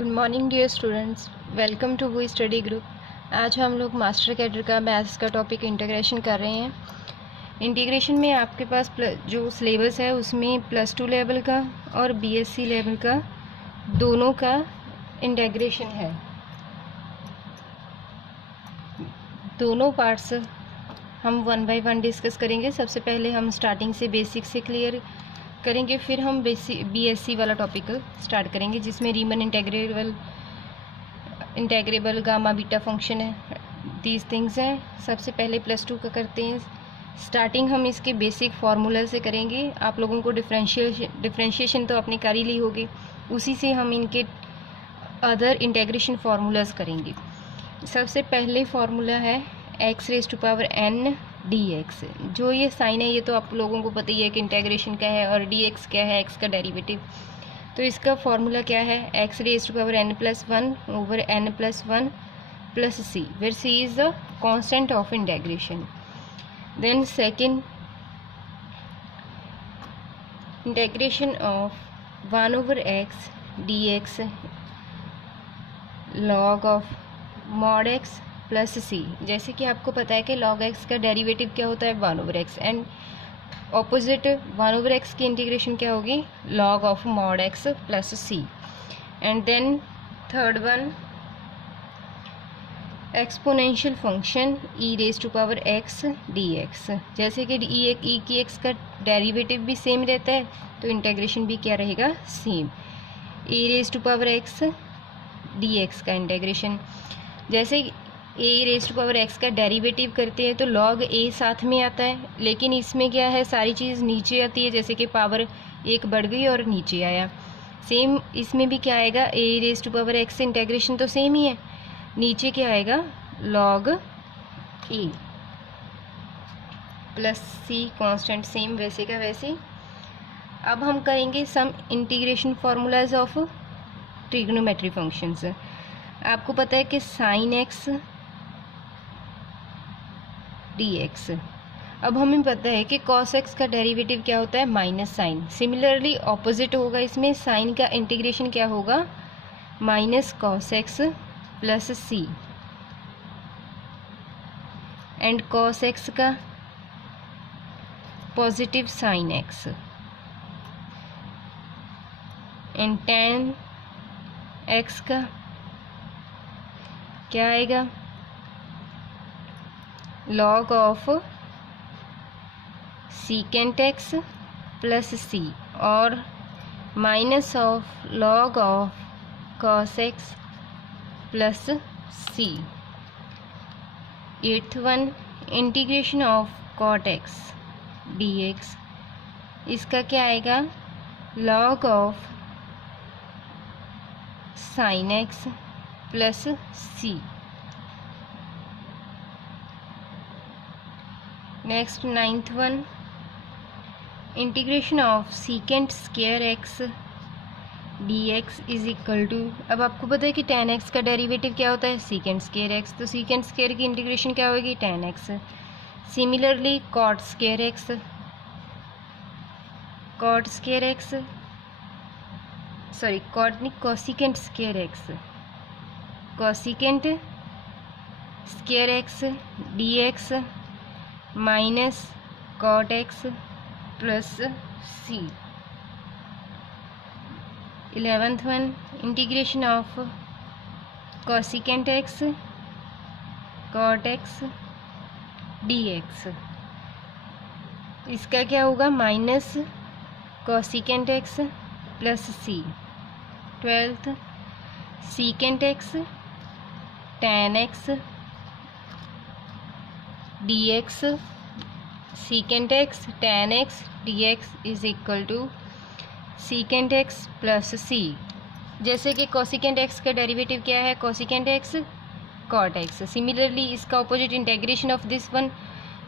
Good morning dear students, welcome to V study group. आज हम लोग मास्टर कैडर का मैथ्स का टॉपिक इंटीग्रेशन कर रहे हैं। इंटीग्रेशन में आपके पास जो सिलेबस है उसमें +2 लेवल का और बीएससी लेवल का दोनों का इंटीग्रेशन है। दोनों पार्ट्स हम 1 बाय 1 डिस्कस करेंगे। सबसे पहले हम स्टार्टिंग से बेसिक से क्लियर करेंगे, फिर हम बीएससी वाला टॉपिक स्टार्ट करेंगे जिसमें रीमन इंटेग्रेबल गामा बीटा फंक्शन है, दीज थिंग्स हैं। सबसे पहले +2 का करते हैं स्टार्टिंग। हम इसके बेसिक फार्मूला से करेंगे। आप लोगों को डिफरेंशिएशन तो आपने कर ही ली होगी, उसी से हम इनके अदर इंटेग्रेशन फार्मूलाज करेंगे। सबसे पहले फार्मूला है x⁻n dx। जो ये साइन है ये तो आप लोगों को पता ही है कि इंटेग्रेशन क्या है और dx क्या है, x का डेरिवेटिव। तो इसका फार्मूला क्या है, x⁻n+1/n+1 + c, where c is the constant of integration. Then second, integration of 1/x dx log of mod x plus c। जैसे कि आपको पता है कि log x का डेरिवेटिव क्या होता है, 1/x, एंड ऑपोजिट 1/x की इंटीग्रेशन क्या होगी, log of mod x plus c। And then third one, exponential function e⁻x dx। जैसे कि e की x का डेरिवेटिव भी सेम रहता है तो इंटीग्रेशन भी क्या रहेगा, सेम। e⁻x dx का इंटीग्रेशन, जैसे e⁻x का डेरिवेटिव करते हैं तो log a साथ में आता है, लेकिन इसमें क्या है, सारी चीज़ नीचे आती है। जैसे कि पावर 1 बढ़ गई और नीचे आया, सेम इसमें भी क्या आएगा, e⁻x इंटीग्रेशन तो सेम ही है, नीचे क्या आएगा, log a plus c constant same वैसे का वैसे। अब हम करेंगे some integration formulas of trigonometry functions. आपको पता है कि sin x dx। अब हमें पता है कि cos x का डेरिवेटिव क्या होता है, माइनस साइन। सिमिलरली ऑपोजिट होगा, इसमें साइन का इंटीग्रेशन क्या होगा, -cos x plus c, and cos x का positive sin x, and tan x का क्या आएगा, log of secant x plus c, और minus of log of cos x plus c। Eighth one, integration of cot x dx। इसका क्या आएगा, log of sin x plus c। Next ninth one, integration of secant square x dx is equal to, अब आपको पता है कि tan x का derivative क्या होता है, secant स्क्वायर x, तो secant स्क्वायर की इंटीग्रेशन क्या होगी, tan x। Similarly cot square x, cosecant square x, cosecant square x dx minus cot x plus c। 11th one, integration of cosecant x cot x dx। इसका क्या होगा, minus cosecant x plus c। 12th, secant x tan x dx, secant x tan x dx is equal to secant x plus c। जैसे कि cosecant x का derivative क्या है, cosecant x cot x। Similarly इसका opposite integration of this one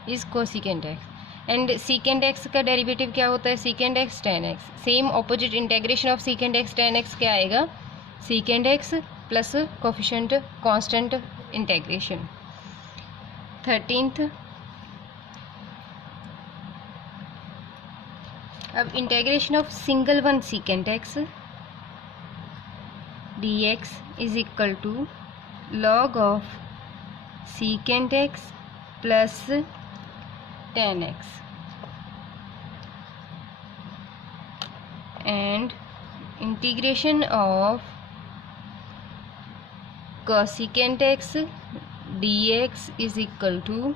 is cosecant x, and secant x का derivative क्या होता है, secant x tan x। Same opposite integration of secant x tan x क्या आएगा, secant x plus coefficient constant integration. 13th, अब integration of single one secant x dx is equal to log of secant x plus tan x, and integration of cosecant x dx is equal to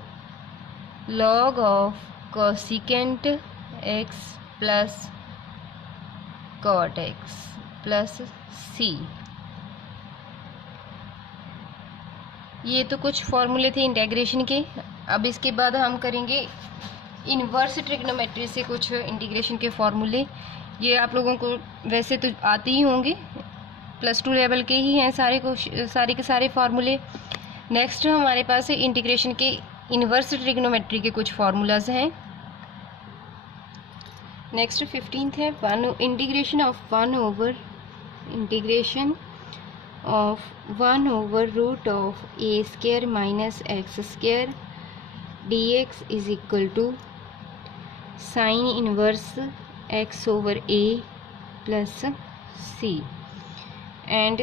log of cosecant x plus cot x plus c। ये तो कुछ फॉर्मूले थे integration के। अब इसके बाद हम करेंगे इन्वर्स ट्रिग्नोमेट्री से कुछ इंटीग्रेशन के फॉर्मूले। ये आप लोगों को वैसे तो आते ही होंगे, +2 लेवल के ही हैं सारे के सारे फॉर्मूले। नेक्स्ट हमारे पास है इंटीग्रेशन के इन्वर्स ट्रिग्नोमेट्री के कुछ फार्मूलाज हैं। नेक्स्ट 15th है integration of 1 over root of a square minus x square dx is equal to sine inverse x over a plus c, and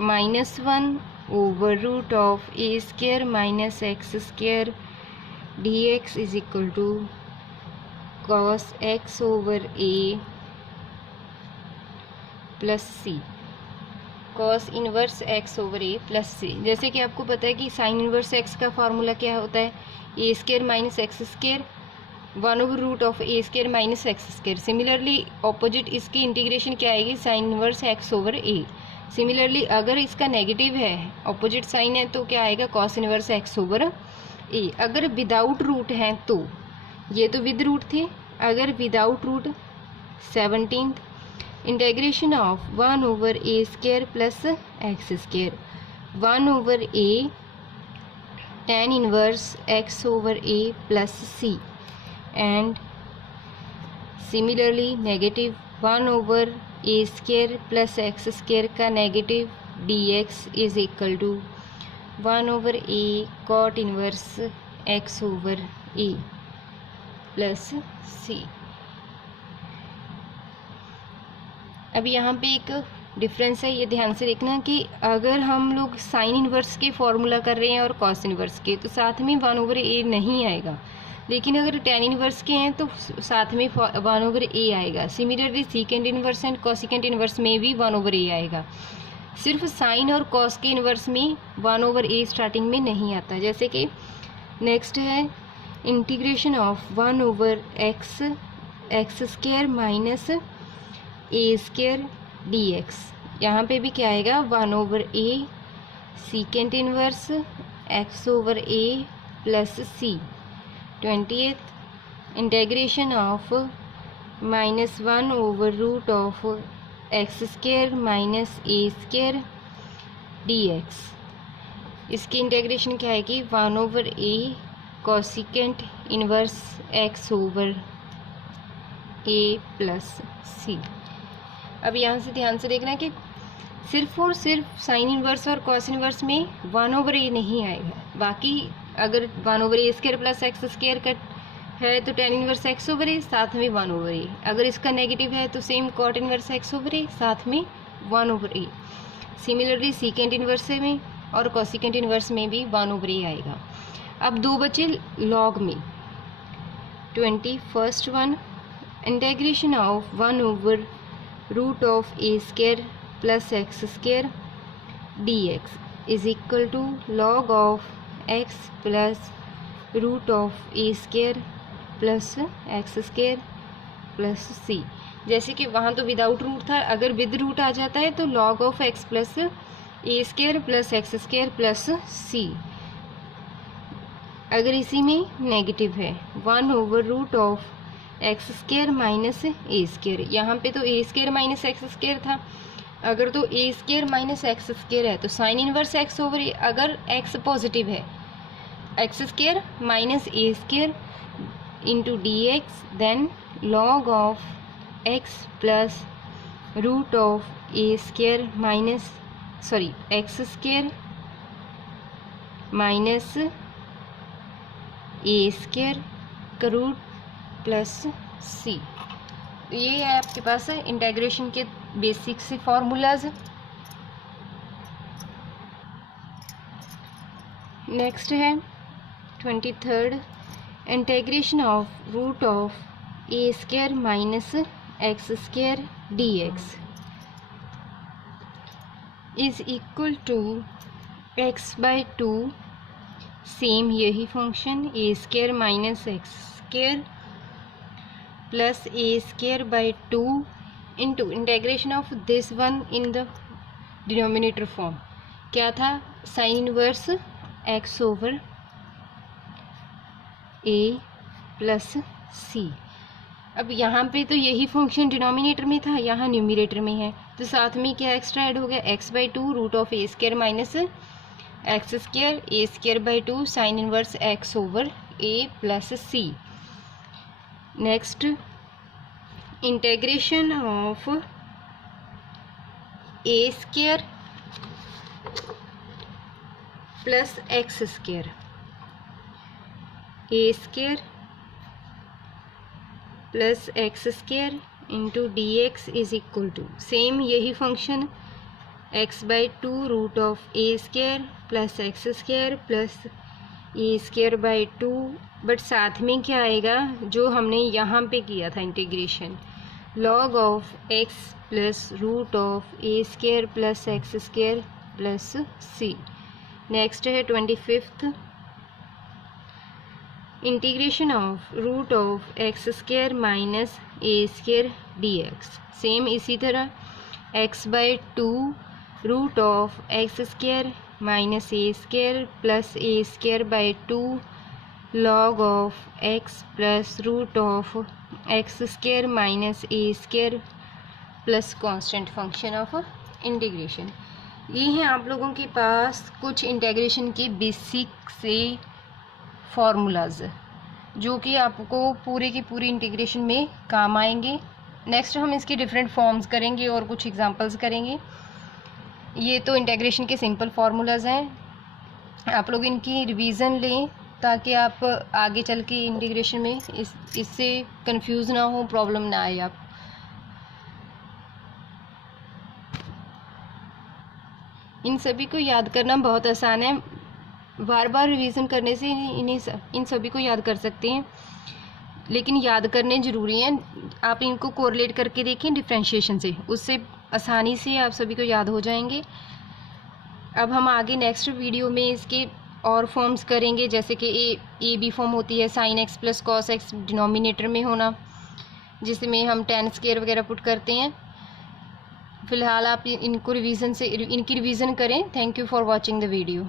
-1 over root of a square minus x square dx is equal to cos x over a plus C, cos inverse x over a plus C. जैसे कि आपको पता है कि sine inverse x का formula क्या होता है, a square minus x square 1 over root of a square minus x square. Similarly opposite इसकी इंटीग्रेशन क्या आएगी, sine inverse x over a। Similarly अगर इसका नेगेटिव है, ऑपोजिट साइन है, तो क्या आएगा, cos inverse x over a। अगर विदाउट रूट हैं तो, ये तो विद रूट थे, अगर without root 17th integration of 1 over a square plus x square 1 over a tan inverse x over a plus c, and similarly negative 1 over a square plus x square का negative dx is equal to 1 over a cot inverse x over a plus c। अब यहाँ पे एक difference है, ये ध्यान से देखना कि अगर हम लोग साइन इनवर्स के फॉर्मूला कर रहे हैं और कॉस इनवर्स के, तो साथ में 1 ओवर a नहीं आएगा, लेकिन अगर tan इनवर्स के हैं तो साथ में 1 ओवर a आएगा। Similarly सीकेंड inverse and cosecant inverse में भी 1 ओवर a आएगा। सिर्फ साइन और कॉस के इनवर्स में 1 ओवर a स्टार्टिंग में नहीं आता। जैसे कि नेक्स्ट है integration of 1 over x square minus a square dx। यहाँ पे भी क्या आएगा, 1 over a secant inverse x over a plus c। 20th integration of -1 over root of x square minus a square dx। इसकी integration क्या आएगी, 1 over a cosecant inverse x over a plus c। अब यहाँ से ध्यान से देखना कि सिर्फ और सिर्फ साइन इनवर्स और कॉस इनवर्स में 1 ओवर a नहीं आएगा। बाकी अगर 1 over a square plus x square का है तो tan inverse x over a साथ में 1 ओवर a। अगर इसका नेगेटिव है तो same cot inverse x over a साथ में 1 over a। Similarly secant inverse में और कॉसिकेंट इनवर्स में भी 1 ओवर a आएगा। अब दो बचे लॉग में। 21st one integration of 1 over root of a square plus x square dx is equal to log of x plus root of a square plus x square plus c। जैसे कि वहाँ तो विदाउट रूट था, अगर with root आ जाता है तो log of x plus a square plus x square plus c। अगर इसी में नेगेटिव है 1 over root of x square minus A square. यहाँ पे तो a square minus x square था, अगर तो a square minus x square है तो sine inverse x over a. अगर एक्स पॉजिटिव है, x square minus A square into D x, then log of x plus root of A square minus x square minus A square का root plus C. ये है आपके पास integration के basic से formulas. Next है 23rd, integration of root of A square minus x square D X is equal to x/2, same यही function A square minus x square plus A square by 2 into integration of this one in the denominator form. क्या था? Sine inverse x over a plus सी। अब यहाँ पे तो यही function denominator में था, यहाँ न्यूमिनेटर में है, तो साथ में क्या एक्स्ट्रा ऐड हो गया? x/2 root of A square minus x square A square by 2 sine inverse x over a plus C. Next integration of A square plus x square, A square plus x square into D X is equal to same यही function x/2 root of A square plus x square plus A square by 2, but साथ में क्या आएगा जो हमने यहाँ पे किया था integration, log of x plus root of A square plus x square plus C. Next है 25th, integration of root of x square minus A square D x, same इसी तरह x/2 root of x square minus A square plus A square by 2 log of x plus root of x square minus A square plus constant function of integration. ये हैं आप लोगों के पास कुछ integration के basic से फॉर्मूलाज जो कि आपको पूरे की पूरी इंटीग्रेशन में काम आएंगे। नेक्स्ट हम इसके डिफरेंट फॉर्म्स करेंगे और कुछ एग्जांपल्स करेंगे। ये तो इंटीग्रेशन के सिंपल फार्मूलाज हैं, आप लोग इनकी रिवीजन लें ताकि आप आगे चल के इंटीग्रेशन में इससे कंफ्यूज ना हो, प्रॉब्लम ना आए। आप इन सभी को याद करना बहुत आसान है, बार बार रिवीजन करने से इन सभी को याद कर सकते हैं, लेकिन याद करने ज़रूरी हैं। आप इनको कोरिलेट करके देखें डिफ्रेंशिएशन से, उससे आसानी से आप सभी को याद हो जाएंगे। अब हम आगे नेक्स्ट वीडियो में इसके और फॉर्म्स करेंगे, जैसे कि ए बी फॉर्म होती है sine x plus cos x denominator में होना, जिसमें हम tan स्क्वायर वगैरह पुट करते हैं। फ़िलहाल आप इनकी रिवीजन करें। Thank you for watching the video.